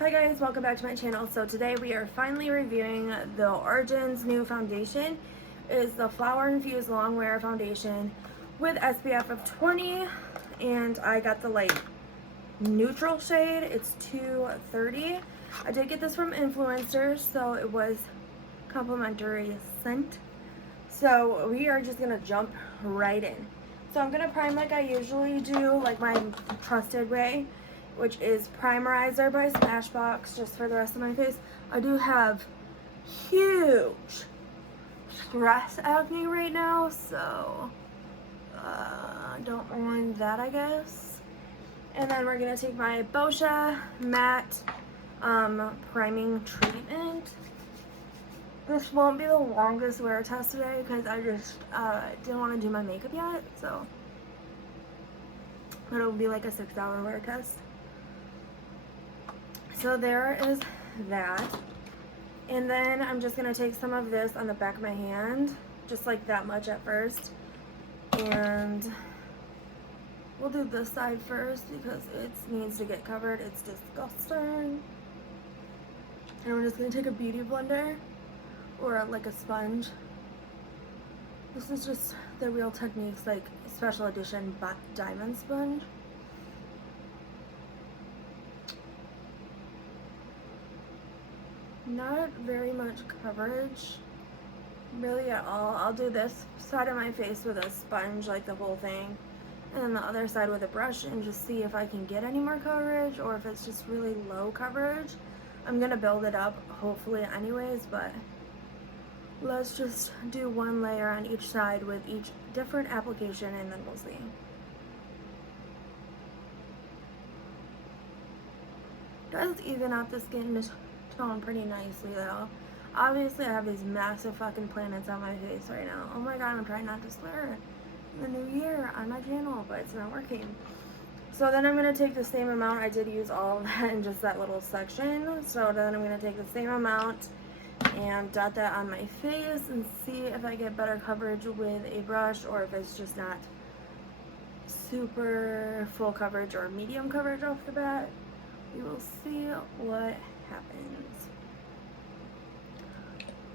Hi guys, welcome back to my channel. So today we are finally reviewing the Orgins new foundation. It is the Flower Infused Longwear Foundation with SPF of 20, and I got the light neutral shade. It's 230. I did get this from influencers, so it was complimentary scent. So we are just gonna jump right in. So I'm gonna prime like I usually do, like my trusted way, which is Primerizer by Smashbox, just for the rest of my face. I do have huge stress acne right now, so don't mind that, I guess. And then we're gonna take my Boscia matte priming treatment. This won't be the longest wear test today because I just didn't want to do my makeup yet, so it'll be like a 6-hour wear test. So there is that. And then I'm just going to take some of this on the back of my hand, just like that much at first. And we'll do this side first because it needs to get covered. It's disgusting. And we're just going to take a beauty blender or like a sponge. This is just the Real Techniques like special edition diamond sponge. Not very much coverage, really at all. I'll do this side of my face with a sponge, like the whole thing, and then the other side with a brush and just see if I can get any more coverage or if it's just really low coverage. I'm gonna build it up hopefully anyways, but let's just do one layer on each side with each different application and then we'll see. Does even out the skin tone pretty nicely though. Obviously I have these massive fucking planets on my face right now. Oh my god, I'm trying not to swear in the new year on my channel, but it's not working. So then I'm going to take the same amount. I did use all of that in just that little section. So then I'm going to take the same amount and dot that on my face and see if I get better coverage with a brush or if it's just not super full coverage or medium coverage off the bat. We will see what happens.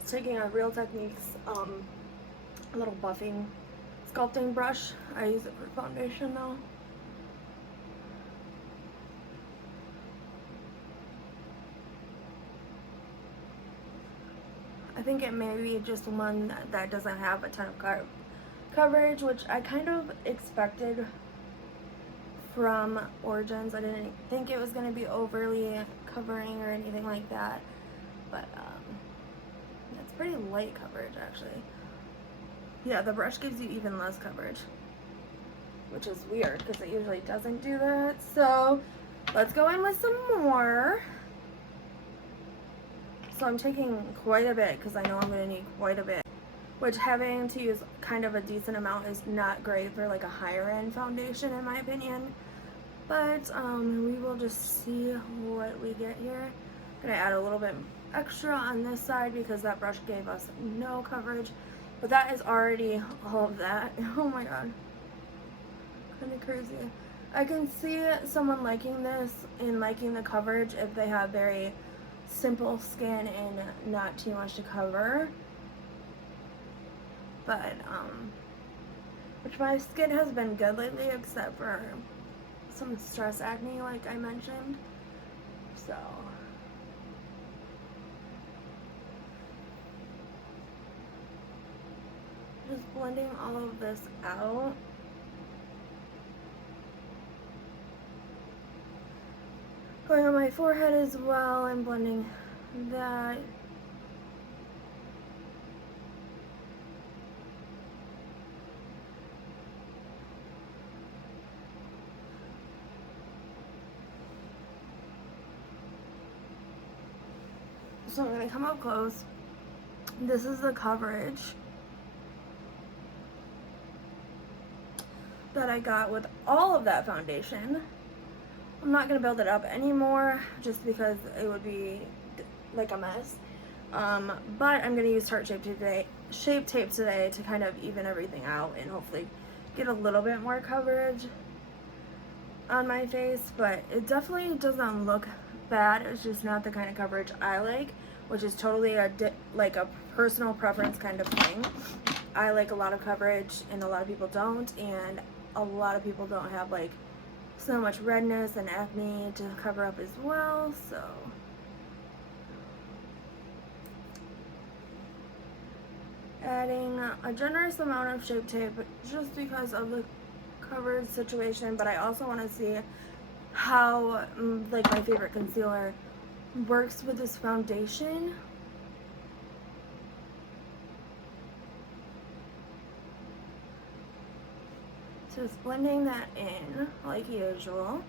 It's taking a Real Techniques little buffing sculpting brush. I use it for foundation though. I think it may be just one that doesn't have a ton of coverage, which I kind of expected from Origins. I didn't think it was going to be overly covering or anything like that, but it's pretty light coverage actually. Yeah, the brush gives you even less coverage, which is weird because it usually doesn't do that. So let's go in with some more. So I'm taking quite a bit because I know I'm going to need quite a bit, which having to use kind of a decent amount is not great for like a higher end foundation in my opinion. But we will just see what we get here. I'm going to add a little bit extra on this side because that brush gave us no coverage. But that is already all of that. Oh my god. Kind of crazy. I can see someone liking this and liking the coverage if they have very simple skin and not too much to cover, but which my skin has been good lately except for some stress acne like I mentioned. So just blending all of this out. Going on my forehead as well and blending that. So I'm going to come up close. This is the coverage that I got with all of that foundation. I'm not going to build it up anymore just because it would be like a mess. But I'm going to use Tarte Shape Tape today to kind of even everything out and hopefully get a little bit more coverage on my face, but it definitely doesn't look bad. It's just not the kind of coverage I like, which is totally like a personal preference kind of thing. I like a lot of coverage and a lot of people don't, and a lot of people don't have like so much redness and acne to cover up as well, so adding a generous amount of Shape Tape just because of the coverage situation, but I also want to see how like my favorite concealer works with this foundation. Just blending that in like usual.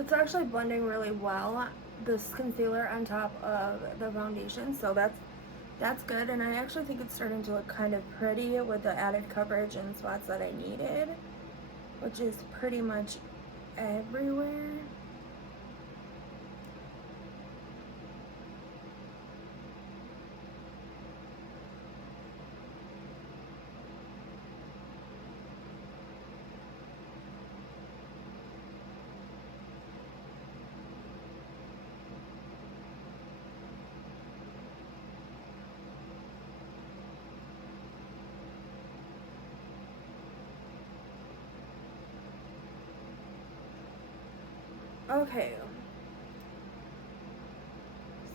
It's actually blending really well, this concealer on top of the foundation, so that's good, and I actually think it's starting to look kind of pretty with the added coverage and spots that I needed, which is pretty much everywhere. Okay,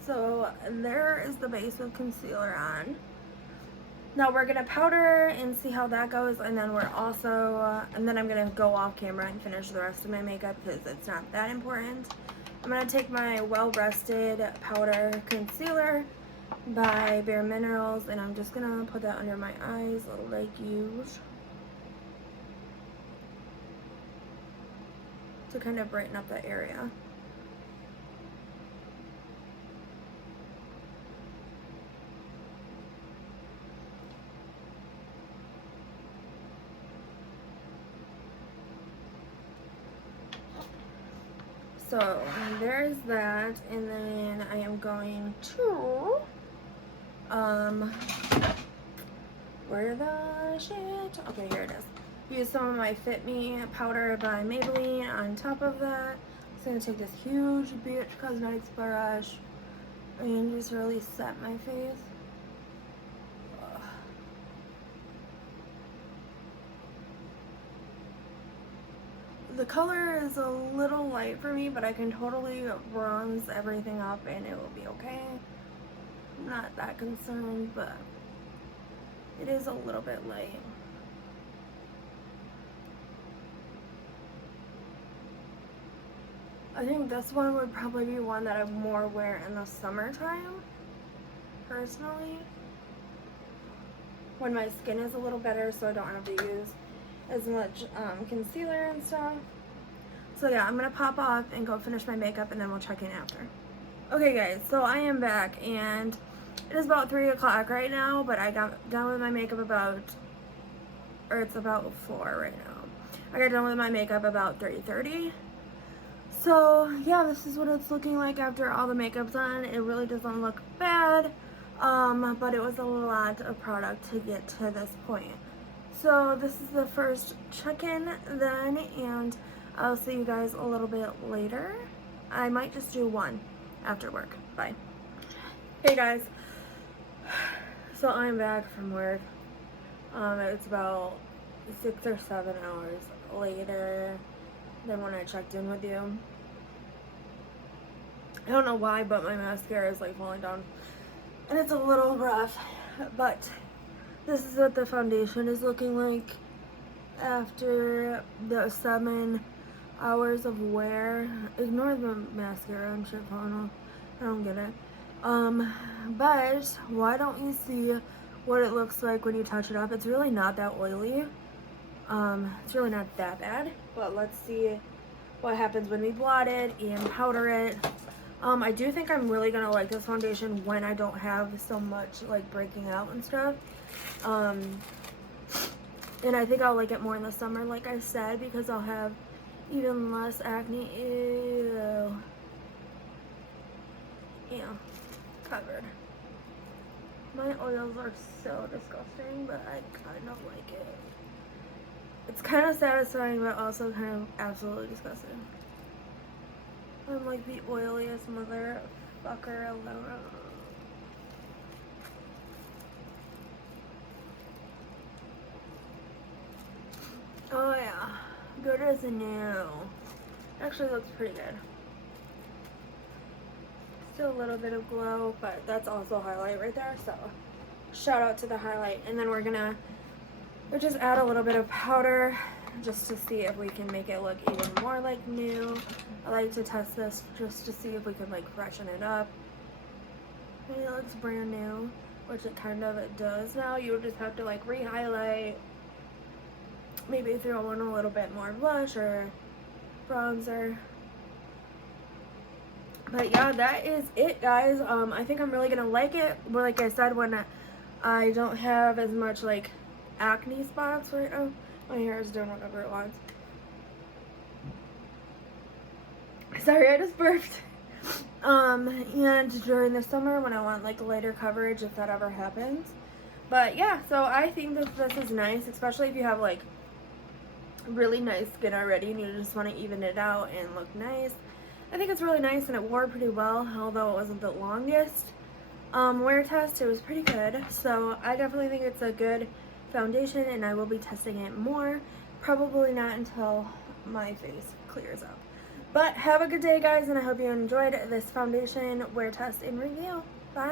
so there is the base with concealer on. Now we're gonna powder and see how that goes, and then we're also, and then I'm gonna go off camera and finish the rest of my makeup because it's not that important. I'm gonna take my Well Rested Powder Concealer by Bare Minerals, and I'm just gonna put that under my eyes like usual to kind of brighten up the area. So there's that, and then I am going to where the shit? Okay, here it is. Use some of my Fit Me powder by Maybelline on top of that. I'm gonna take this huge BH Cosmetics brush and just really set my face. The color is a little light for me, but I can totally bronze everything up and it will be okay. I'm not that concerned, but it is a little bit light. I think this one would probably be one that I more wear in the summertime, personally. When my skin is a little better, so I don't have to use as much concealer and stuff. So yeah, I'm gonna pop off and go finish my makeup, and then we'll check in after. Okay guys, so I am back, and it is about 3 o'clock right now, but I got done with my makeup it's about 4 right now. I got done with my makeup about 3:30. So yeah, this is what it's looking like after all the makeup's on. It really doesn't look bad, but it was a lot of product to get to this point. So this is the first check-in then, and I'll see you guys a little bit later. I might just do one after work. Bye. Hey guys, so I'm back from work. It's about 6 or 7 hours later than when I checked in with you. I don't know why, but my mascara is like falling down and it's a little rough, but this is what the foundation is looking like after the 7 hours of wear. Ignore the mascara and shit, I don't get it. But why don't you see what it looks like when you touch it up? It's really not that oily. It's really not that bad, but let's see what happens when we blot it and powder it. I do think I'm really gonna like this foundation when I don't have so much like breaking out and stuff. And I think I'll like it more in the summer, like I said, because I'll have even less acne. Ew. Yeah, covered. My oils are so disgusting, but I kind of like it. It's kind of satisfying, but also kind of absolutely disgusting. I'm like the oiliest motherfucker ever. Oh yeah, good as new. Actually looks pretty good. Still a little bit of glow, but that's also highlight right there, so shout out to the highlight. And then we'll just add a little bit of powder just to see if we can make it look even more like new. I like to test this just to see if we can like freshen it up. Maybe it looks brand new, which it kind of does now. You would just have to like re-highlight, maybe throw on a little bit more blush or bronzer. But yeah, that is it, guys. I think I'm really gonna like it. But like I said, when I don't have as much like acne spots right now. My hair is doing whatever it wants. Sorry, I just burped. And during the summer when I want like lighter coverage, if that ever happens. But yeah, so I think that this is nice, especially if you have like really nice skin already and you just want to even it out and look nice. I think it's really nice, and it wore pretty well, although it wasn't the longest wear test. It was pretty good, so I definitely think it's a good foundation, and I will be testing it more. Probably not until my face clears up. But have a good day, guys, and I hope you enjoyed this foundation wear test and review. Bye.